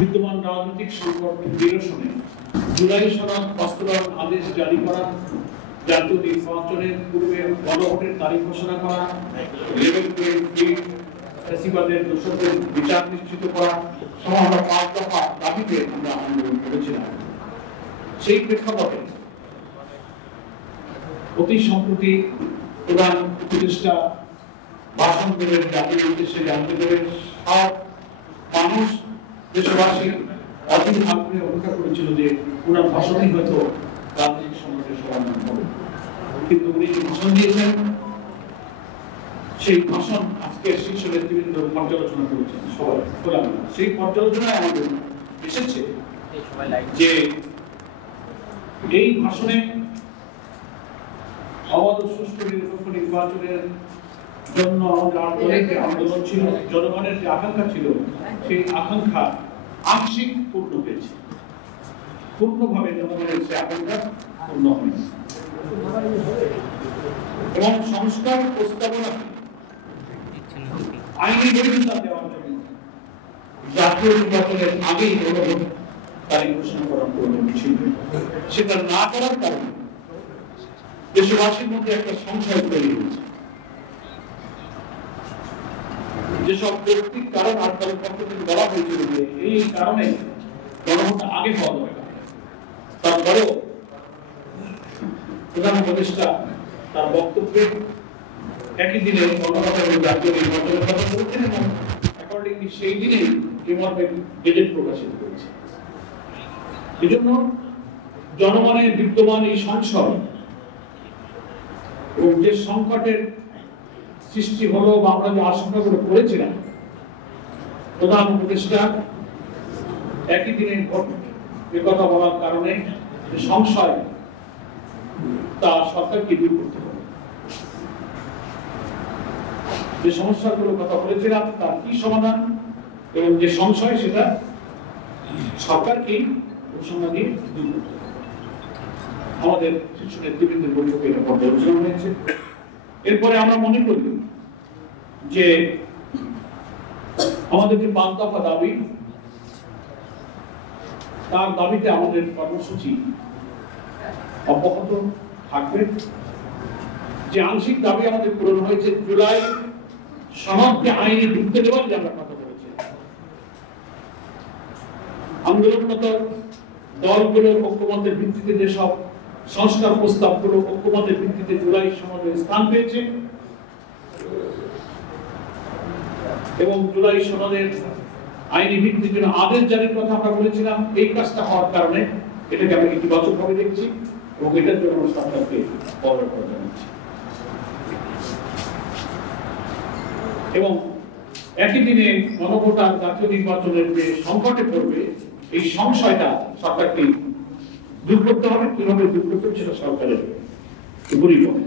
বিদ্যমান রাজনৈতিক সংকট নিরসনে জুলাই সনদ বাস্তবায়ন আদেশ জারি করা, জাতীয় নির্বাচনের পূর্বে গণভোটের তারিখ ঘোষণা করা, লেভেল ফেসিবাদের দোষকদের বিচার নিশ্চিত করা সহ আমরা 5 দফা দাবিতে আমরা আন্দোলন করেছিলাম। সেই প্রেক্ষাপটে অতি সম্প্রতি প্রধান উপদেষ্টা ভাষণ দেবেন, জাতির উদ্দেশ্যে জানতে দেবেন। সব মানুষ দেশবাসী অধীর আগ্রহে অপেক্ষা করেছিল যে ওনার ভাষণই হয়তো রাজনৈতিক সংকটের সমাধান হবে, কিন্তু উনি ভাষণ দিয়েছেন। সেই ভাষণ আজকে শীর্ষ নেতৃবৃন্দ পর্যালোচনা করেছেন সবাই খোলামেলা। সেই পর্যালোচনায় আমাদের এসেছে যে এই ভাষণে অবাধ সুষ্ঠু নিরপেক্ষ নির্বাচনের জন্য আমাদের যে আন্দোলন ছিল, জনগণের যে আকাঙ্ক্ষা ছিল, সেই আকাঙ্ক্ষা আংশিক পূর্ণ হয়েছে, পূর্ণভাবে জনগণের সে আকাঙ্ক্ষা পূর্ণ হয়নি। এবং সংস্কার প্রস্তাবনা আইনি বৈধতা দেওয়ার জন্য জাতীয় নির্বাচনের আগেই গণভোট তারিখ ঘোষণা করার প্রয়োজন ছিল। সেটা না করার কারণে দেশবাসীর মধ্যে একটা সংশয় তৈরি হয়েছে। যেসব ব্যক্তিক কারণ আর তাদের পক্ষ থেকে বলা হয়েছিল যে এই কারণে গণভোট আগে হওয়া দরকার, তারপরেও প্রধান উপদেষ্টা তার বক্তব্যে একই দিনে গণভোট এবং জাতীয় নির্বাচনের কথা বলছেন এবং অ্যাকর্ডিংলি সেই দিনেই গেজেট প্রকাশিত করেছে। এজন্য জনগণের বিদ্যমান এই সংশয় এবং যে সংকটের সৃষ্টি হলো বা আমরা যে আশঙ্কা করে করেছিলাম, প্রধান উপদেষ্টা একই দিনে কথা বলার কারণে যে সংশয় তা সরকারকে দূর করতে হবে। যে সমস্যাগুলো কথা বলেছিলাম তার কি সমাধান এবং যে সংশয় সেটা সরকারকেই ঘোষণা দিয়ে দূর করতে হবে। আমাদের শীর্ষ নেতৃবৃন্দের বৈঠকে এটা পর্যালোচনা হয়েছে। এরপরে আমরা মনে করি যে আমাদের যে 5 দফা দাবি, তার দাবিতে আমাদের কর্মসূচি অব্যাহত থাকবে। যে আংশিক দাবি আমাদের পূরণ হয়েছে, জুলাই সনদকে আইনি ঢুকতে দেওয়ার যে আমরা কথা বলেছি, আন্দোলনরত দলগুলোর ঐক্যমতের ভিত্তিতে যেসব সংস্কার প্রস্তাবগুলো ঐক্যমতের ভিত্তিতে জুলাই সনদে স্থান পেয়েছে এবং জুলাই সনদের আইনি ভিত্তির জন্য আদেশ জারির কথা আমরা বলেছিলাম, এই কাজটা হওয়ার কারণে এটাকে আমরা ইতিবাচকভাবে দেখছি এবং এটার জন্য আমরা সরকারকে পদক্ষেপ জানাচ্ছি। এবং একই দিনে গণভোট আর জাতীয় নির্বাচনের যে সংকটে পড়বে, এই সংশয়টা সরকারকে দূর করতে হবে। কিভাবে দূর করতে হবে সেটা সরকারের উপরই হবে।